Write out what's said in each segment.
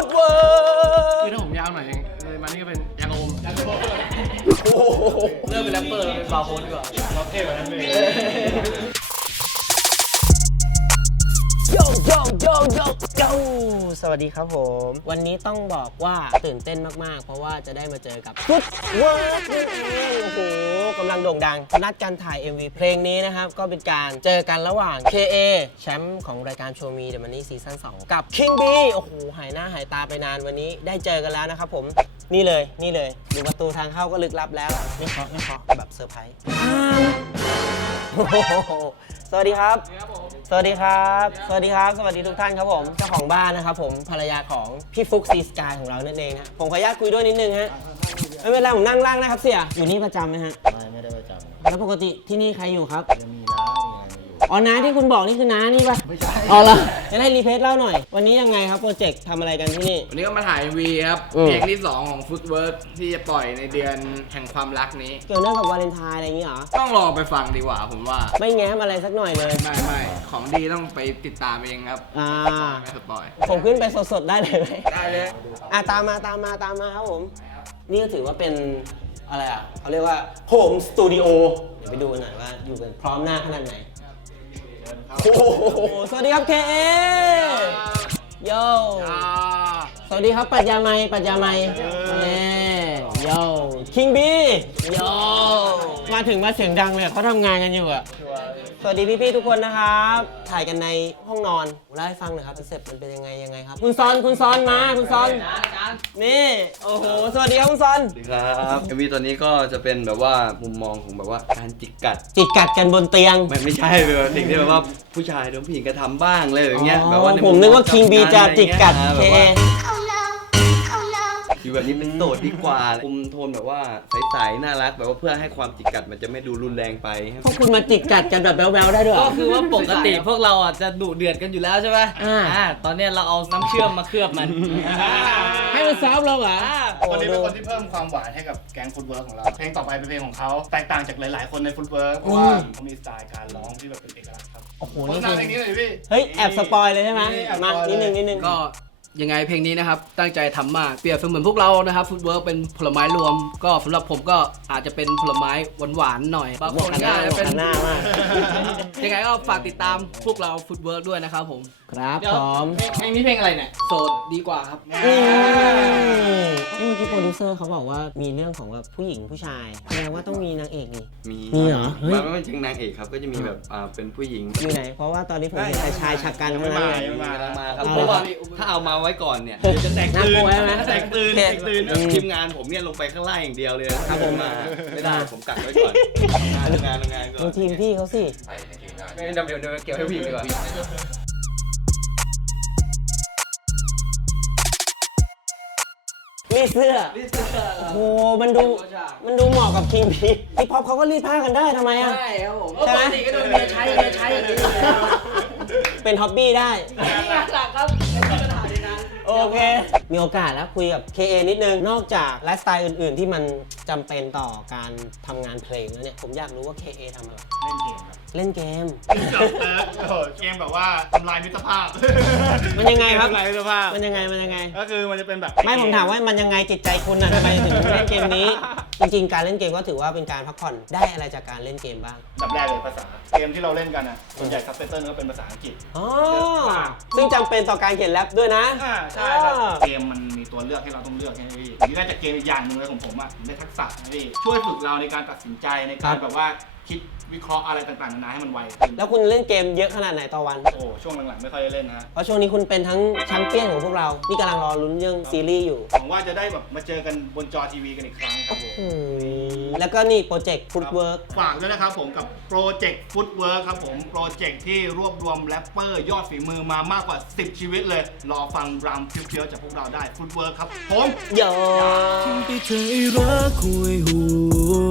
ฟุตเวิร์คือถ้าผมยาวหน่อยเลยมานี่ก็เป็นยางโอมโอ้โหเริ่มเป็นแรปเปอร์แล้วเป็นบาร์โค้ดดีกว่าเราเท่กว่านั้นเลย โยโยโยโยโยสวัสดีครับผม วันนี้ต้องบอกว่าตื่นเต้นมาก ๆ เพราะว่าจะได้มาเจอกับฟุตเวิร์นั่นเองโอ้โหกำลังโด่งดัง นัดการถ่าย MV เพลงนี้นะครับ ก็เป็นการเจอกันระหว่าง KA แชมป์ของรายการโชว์มีเดมันนี่ซีซั่น2กับ King B โอ้โห หายหน้าหายตาไปนานวันนี้ได้เจอกันแล้วนะครับผมนี่เลยนี่เลยดูประตูทางเข้าก็ลึกลับแล้วไม่เคาะไม่เคาะแบบเซอร์ไพรส์ สวัสดีครับ สวัสดีครับ สวัสดีครับ สวัสดีทุกท่านครับผมเจ้าของบ้านนะครับผมภรรยาของพี่ฟุกซีสกายของเรานั่นเองนะผมขออนุญาตคุยด้วยนิดนึงฮะไม่เป็นไรผมนั่งล่างนะครับเสี่ยอยู่นี่ประจำไหมฮะไม่ไม่ได้ประจำแล้วปกติที่นี่ใครอยู่ครับ ยังมีน้ามี อะไรอยู่อ๋อน้าที่คุณบอกนี่คือน้านี่ปะไม่ใช่อ๋อเหรอจะได้รีเพสเล่าหน่อย วันนี้ยังไงครับโปรเจกต์ทำอะไรกันที่นี่ วันนี้ก็มาถ่าย MV ครับอืม เพลงที่ 2 ของ Footwork ที่จะปล่อยในเดือนแห่งความรักนี้ เกี่ยวเนื่องกับวาเลนไทน์อะไรอย่างงี้เหรอ ต้องลองไปฟังดีกว่าผมว่า ไม่แง้มอะไรสักหน่อยเลย ไม่ไม่ของดีต้องไปติดตามเองครับอ่า ไม่สปอยผมขึ้นไปสดๆได้เลยไหมได้เลย อะตามมาตามมาตามมาครับผม นี่ก็ถือว่าเป็นอะไรอะเขาเรียกว่าโฮมสตูดิโอเดี๋ยวไปดูกันหน่อยว่าอยู่กันพร้อมหน้าขนาดไหน โอ้โหสวัสดีครับเคเอโยสวัสดีครับปัจยาไมปัจยาไมเน่โยคิงบีโยมาถึงมาเสียงดังเลยเขาทำงานกันอยู่อะ สวัสดีพี่ๆทุกคนนะครับ ถ่ายกันในห้องนอนเล่าให้ฟังหน่อยครับคอนเซ็ปต์มันเป็นยังไงยังไงครับ คุณซอนคุณซอนมาคุณซอนนี่โอ้โหสวัสดีครับคุณซอนสวัสดีครับเอ็มวีตัวนี้ก็จะเป็นแบบว่ามุมมองของแบบว่าการจิกกัด จิกกัดกันบนเตียงมันไม่ใช่เป็นแบบสิ่งที่แบบว่าผู้ชายโดนผู้หญิงกระทำบ้างอะไรอย่างเงี้ยแบบว่าในผมนึกว่าคิงบีจะจิกกัดอะเคไร อย่างเงี้ยแบบว่าอยู่แบบนี้เป็นโสดดีกว่าคุมโทนแบบว่าใสๆน่ารักแบบว่าเพื่อให้ความจิกกัดมันจะไม่ดูรุนแรงไปพวกคุณมาจิกกัดกันแบบแววๆได้ด้วยเหรก็อ คือว่าปกติพวกเราอะจะดุเดือดกันอยู่แล้วใช่ไหมอ่าตอนเนี้ยเราเอาน้ำเชื่อมมาเคลือบมันให้มันซอฟต์เราเหรอโอ้คนนี้ดูเป็นคนที่เพิ่มความหวานให้กับแก๊งฟุตเวิร์กของเรา เพลงต่อไปเป็นเพลงของเขา แตกต่างจากหลาย ๆ คนในฟุตเวิร์กเพราะว่าเขามีสไตล์การร้องที่แบบเป็นเอกลักษณ์ครับโอ้โหโฆษนี่ณาคือเพลงนี้หน่อยพี่ เฮ้ย แอบสปอยเลยใช่ไหมนี่แอบสมาปอยเลย นิดนึงนิดนึงก็ ยังไงเพลงนี้นะครับตั้งใจทำมากเปรียบเสมือนพวกเรานะครับฟุตเวิร์กเป็นผลไม้รวม ก็สำหรับผมก็อาจจะเป็นผลไม้หวานๆหน่อยบางคนหก็น้าอาจจะเป็นหน้ามากยังไงก็ฝากติดตามพวกเราฟุตเวิร์กด้วยนะครับผม ครับเดี๋ยวพร้อมเพลงนี้เพลงอะไรเนี่ยโสดดีกว่าครับนี่เมื่อกี้โปรดิวเซอร์เขาบอกว่ามีเรื่องของแบบผู้หญิงผู้ชายแสดงว่าต้องมีนางเอกนี่มีมีเหรอเฮ้ยมันไม่ใช่นางเอกครับก็จะมีแบบอ่าเป็นผู้หญิงอยู่ไหนเพราะว่าตอนนี้ผมเห็นแต่ชายชะกันทั้งนั้นเลยยังไม่มากำลังมาครับเอาเพราะว่าเลยถ้าเอามาไว้ก่อนเนี่ยเดี๋ยวจะแตกน่าตื่กนลัวใช่ไหมแตกตื่นโอเคแตกตื่นอืมทีมงานผมเนี่ยลงไปข้างล่างอย่างเดียวเลยครับผมมาไม่ได้ผมกักไว้ก่อนทำงานทำงานก่อดูนทีมพี่เขาสิ เดี๋ยวเดี๋ยวเดี๋ยวเกี่ยวให้ผู้หญิงดีกว่ารีดเสื้อ โอ้โห มันดู มันดูเหมาะกับคิงพีฮิปฮอปเขาก็รีดผ้ากันได้ทำไมอะ ใช่ครับผมใช่ไหมปกติก็โดนเมียใช้เมียใช้อย่างนี้อยู่แล้วเป็นฮ็อบบี้ได้ หลักครับ โอเค มีโอกาสแล้วคุยกับ KA นิดนึง นอกจากไลฟ์สไตล์อื่น ๆ ที่มันจำเป็นต่อการทำงานเพลงแล้วเนี่ย ผมอยากรู้ว่า KA ทำอะไร เล่นเกมครับเล่นเกม เออโอ้โหเกมแบบว่าทำลายมิตรภาพมันยังไงครับ ทำลายมิตรภาพ มันยังไง มันยังไง ก็คือมันจะเป็นแบบ ไม่ผมถามว่ามันยังไงจิตใจคุณนะทำไมถึงเล่นเกมนี้ จริง ๆ การเล่นเกมก็ถือว่าเป็นการพักผ่อนได้อะไรจากการเล่นเกมบ้าง อันดับแรกเลยภาษา เกมที่เราเล่นกันอะส่วนใหญ่ซับไตเติลก็เป็นภาษาอังกฤษอ๋อซึ่งจำเป็นต่อการเขียนแรปด้วยนะ อ่าใช่ครับอ่าเกมมันมีตัวเลือกให้เราต้องเลือกใช่ไหมพี่นี่ได้จากเกมอีกอย่างหนึ่งเลยของผมอะผมได้ทักษะนะพี่ช่วยฝึกเราในการตัดสินใจในการแบบว่าคิดวิเคราะห์อะไรต่างๆนานาให้มันไวขึ้นแล้วคุณเล่นเกมเยอะขนาดไหนต่อวัน โอ้ช่วงหลังๆไม่ค่อยได้เล่นนะฮะเพราะช่วงนี้คุณเป็นทั้งแชมเปี้ยนของพวกเรา นี่กำลังรอลุ้นเรื่องซีรีส์อยู่หวังว่าจะได้แบบมาเจอกันบนจอทีวีกันอีกครั้งครับผมอืม แล้วก็นี่โปรเจกต์ฟุตเวิร์กฝากด้วยนะครับผมกับโปรเจกต์ฟุตเวิร์คครับผมโปรเจกต์ที่รวบรวมแรปเปอร์ยอดฝีมือมามากกว่า 10 ชีวิตเลย รอฟังรำเพียวๆจากพวกเราได้ฟุตเวิร์คครับผมโยที่เธอรักห่วยห่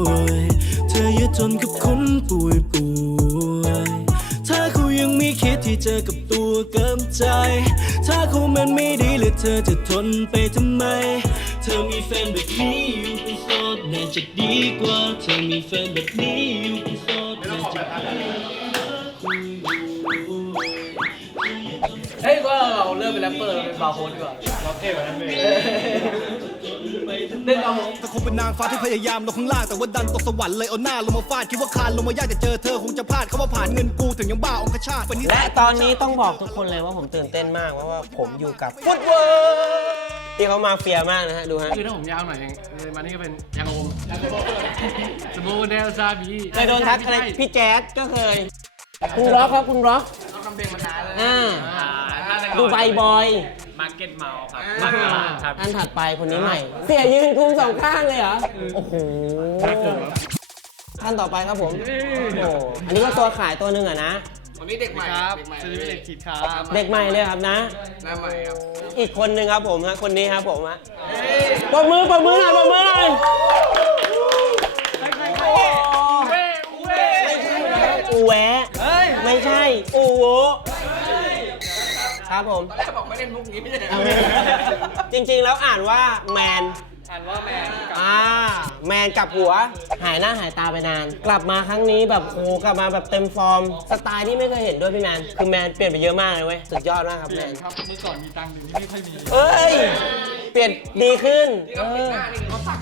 วยเธออย่าทนกับคนป่วยป่วยถ้าเขายังไม่คิดที่เจอกับตัวกับใจ ถ้าเขามันไม่ดีเลยเธอจะทนไปทำไมเธอมีแฟนแบบนี้อยู่เป็นโสดน่าจะดีกว่า เธอมีแฟนแบบนี้อยู่เป็นโสดน่าจะดีกว่าเฮ้ยก็เราเริ่มเป็นแรปเปอร์เราเป็นบาร์โฮสดีกว่าเราเท่กว่านั้นเลยเล่นบาแต่คงเป็นนางฟ้าที่พยายามลงข้างล่างแต่ว่าดันตกสวรรค์เลยเอาหน้าลงมาฟาดคิดว่าคานลงมายากแต่เจอเธอคงจะพลาดเขาว่าผ่านเงินกูถึงยังบ้าองคชาติและตอนนี้ต้องบอกทุกคนเลยว่าผมตื่นเต้นมากเพราะว่าผมอยู่กับฟุตเวิร์ ที่เขามาเฟียมากนะฮะ ดูฮะ คือถ้าผมยาวหน่อยยังเลยมานี่ก็เป็นยางโอมสบู่เดลซาบีเคยโดนทักอะไรพี่พี่แจ๊ดก็เคย คุณร็อกครับคุณร็อกทำเพลงมานานแล้วอ่าอ่าดูใบบอย มาร์เก็ตเมาครับอ่ามาร์เก็ตเมาครับ อันถัดไปคนนี้ใหม่ เสียยืนคุมสองข้างเลยเหรอ โอ้โหท่านต่อไปครับผม โอ้โหอันนี้ก็ตัวขายตัวหนึ่งอะนะวันนี้เด็กใหม่ครับเด็กใหม่สวัสดีเด็กขีดครับ เด็กใหม่เลยครับนะ หน้าใหม่ครับ อีกคนหนึ่งครับผมฮะคนนี้ครับผมฮะปรบมือปรบมือหน่อยปรบมือหน่อยอูแวะไม่ใช่อูโวครับผมตอนแรกบอกไม่เล่นมุกนี้ไม่ใช่เหรอ จริงๆ แล้วอ่านว่าแมน อ่านว่าแมนกับอ่าแมนกลับหัว หายหน้าหายตาไปนาน กลับมาครั้งนี้แบบโอ้โหกลับมาแบบเต็มฟอร์ม สไตล์ที่ไม่เคยเห็นด้วยพี่แมน คือแมนเปลี่ยนไปเยอะมากเลยเว้ย สุดยอดมากครับแมนครับเมื่อก่อนมีตังค์เดี๋ยวนี้ไม่ค่อยมีเอ้ย เปลี่ยนดีขึ้นที่เอเขาปิดอหน้านี่เขาสัก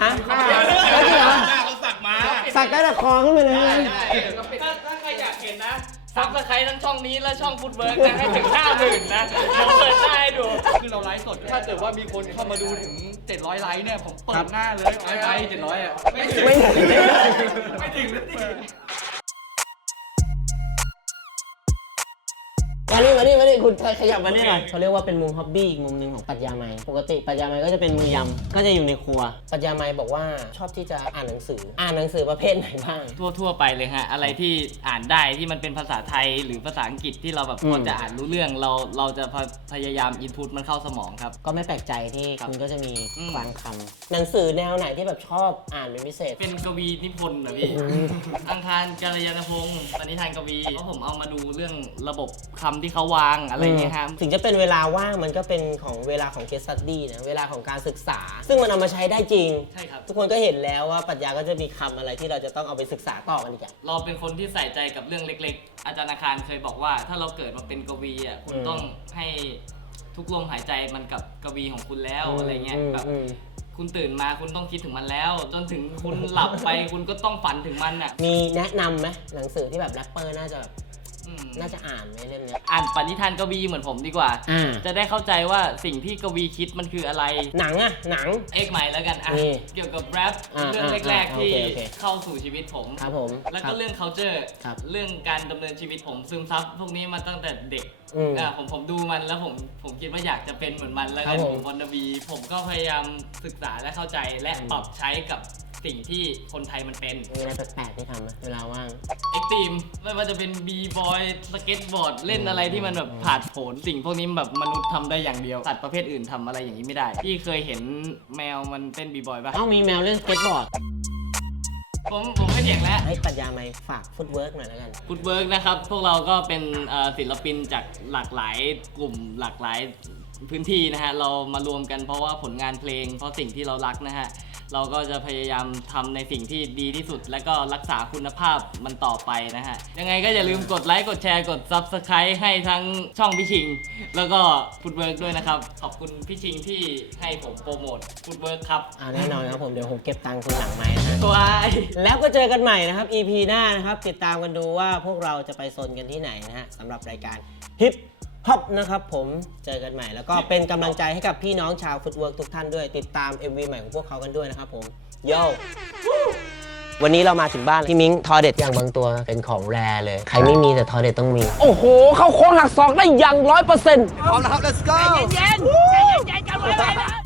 ฮะหน้าแล้วจริงเหรอเขาสักมาสักได้แต่คอขึ้นไปเลยนะถ้าถ้าใครอยากเห็นนะซับสไครต์ทั้งช่องนี้และช่องฟุตเวิร์กนะให้ถึงห้าหมื่นนะผมเปิดหน้าให้ดูคือเราไล ฟ์สด ถ้าเกิดว่ามีคนเข้ามาดูถึง 700 ไลค์เนี่ย ผมเปิดหน้าเลยไลฟ์ไป700 อะ ไม่ถึง ไม่ถึง มานี่มานี่มานี่คุณขยับมานี่หน่อยเขาเรียกว่าเป็นมุมฮ็อบบี้อีกมุมหนึ่งของปรัชญาไมปกติปรัชญาไมก็จะเป็นมือยำก็จะอยู่ในครัวปรัชญาไมบอกว่าชอบที่จะอ่านหนังสือ อ่านหนังสือประเภทไหนบ้าง ทั่วทั่วๆไปเลยฮะ อะไรที่อ่านได้ที่มันเป็นภาษาไทยหรือภาษาอังกฤษที่เราแบบอืมพอจะอ่านรู้เรื่องเราเราจะพยพยายามอินพุตมันเข้าสมองครับ ก็ไม่แปลกใจที่ครับคุณก็จะมีอืมบางคำหนังสือแนวไหนที่แบบชอบอ่านเป็นพิเศษ เป็นกวีนิพนธ์เหรอพี่อังคารกัลยาณพงศ์ปณิธานกวีเพราะผมเอามาดูเรื่องระบบคำที่เขาวางอะไรเงี้ยฮะถึงจะเป็นเวลาว่างมันก็เป็นของเวลาของ case study นะเวลาของการศึกษา ซึ่งมันเอามาใช้ได้จริง ใช่ครับ ทุกคนก็เห็นแล้วว่าปรัชญาก็จะมีคำอะไรที่เราจะต้องเอาไปศึกษาต่อกันอีกอย่างเราเป็นคนที่ใส่ใจกับเรื่องเล็ก ๆ อาจารย์อาคารเคยบอกว่า ถ้าเราเกิดมาเป็นกวีอะคุณอืมต้องให้ทุกลมหายใจมันกับกวีของคุณแล้วอะไรเงี้ยมแบบอืมคุณตื่นมาคุณต้องคิดถึงมันแล้ว จนถึงคุณหลับไป คุณก็ต้องฝันถึงมันอะ มีแนะนำไหมหนังสือที่แบบแรปเปอร์น่าจะแบบอืม น่าจะอ่านไหมเล่มเนี้ยอ่านปณิธานกวีเหมือนผมดีกว่า อ่าจะได้เข้าใจว่าสิ่งที่กวีคิดมันคืออะไร หนังอะหนัง เอกใหม่แล้วกันอะนี่เกี่ยวกับแรปอ่าเรื่องแรกอ่าๆที่โอเคโอเค เข้าสู่ชีวิตผม ครับผม แล้วครัก็บเรื่อง culture ครับ เรื่องการดำเนินชีวิตผมซึมซับพวกนี้มาตั้งแต่เด็กอืม อ่าผมผมดูมันแล้วผมผมคิดว่าอยากจะเป็นเหมือนมันแล้วครักับนผม ผมวันนบีผมก็พยายามศึกษาและเข้าใจและอืมปรับใช้กับ สิ่งที่คนไทยมันเป็น มีอะไรแปลกๆที่ทำไหมเวลาว่าง เอ็กตีมไม่ว่าจะเป็นบีบอยสเก็ตบอร์ดเล่นอะไรที่มันแบบผาดโผนสิ่งพวกนี้แบบมนุษย์ทำได้อย่างเดียวสัตว์ประเภทอื่นทำอะไรอย่างนี้ไม่ได้พี่เคยเห็นแมวมันเต้นบีบอยปะเอ้ามีแมวเล่นสเก็ตบอร์ดผมผมไม่เถียงแล้ว ให้ปรัชญาไหมฝากฟุตเวิร์กหน่อยแล้วกัน ฟุตเวิร์กนะครับพวกเราก็เป็นเอ่อศิลปินจากหลากหลายกลุ่มหลากหลายพื้นที่นะฮะเรามารวมกันเพราะว่าผลงานเพลงเพราะสิ่งที่เรารักนะฮะ เราก็จะพยายามทำในสิ่งที่ดีที่สุด และก็รักษาคุณภาพมันต่อไปนะฮะ ยังไงก็อย่าลืมกดไลค์ กดแชร์ กด Subscribe ให้ทั้งช่องพี่ชิง แล้วก็ฟุตเวิร์กด้วยนะครับ ขอบคุณพี่ชิงที่ให้ผมโปรโมทฟุตเวิร์กครับอ่าแน่นอนครับผมเดี๋ยวผมเก็บตังค์คุณหลังไม้นะฮะ ตัวไอ แล้วก็เจอกันใหม่นะครับ EP หน้านะครับ ติดตามกันดูว่าพวกเราจะไปโซนกันที่ไหนนะฮะสำหรับรายการฮิป ฮอปนะครับผมเจอกันใหม่ แล้วก็เป็นกำลังใจให้กับพี่น้องชาวฟุตเวิร์กทุกท่านด้วย ติดตาม MV ใหม่ของพวกเขากันด้วยนะครับผมโยวันนี้เรามาถึงบ้านพี่มิ้งทอเด็ดอย่างบางตัวเป็นของแรเลย ใครไม่มีแต่ทอเด็ดต้องมี โอ้โห เข้าโค้งหักศอกได้อย่างร้อยเปอร์เซ็นต์พร้อมแล้วครับ let's go เย็นๆใจเย็นๆใจเย็นๆ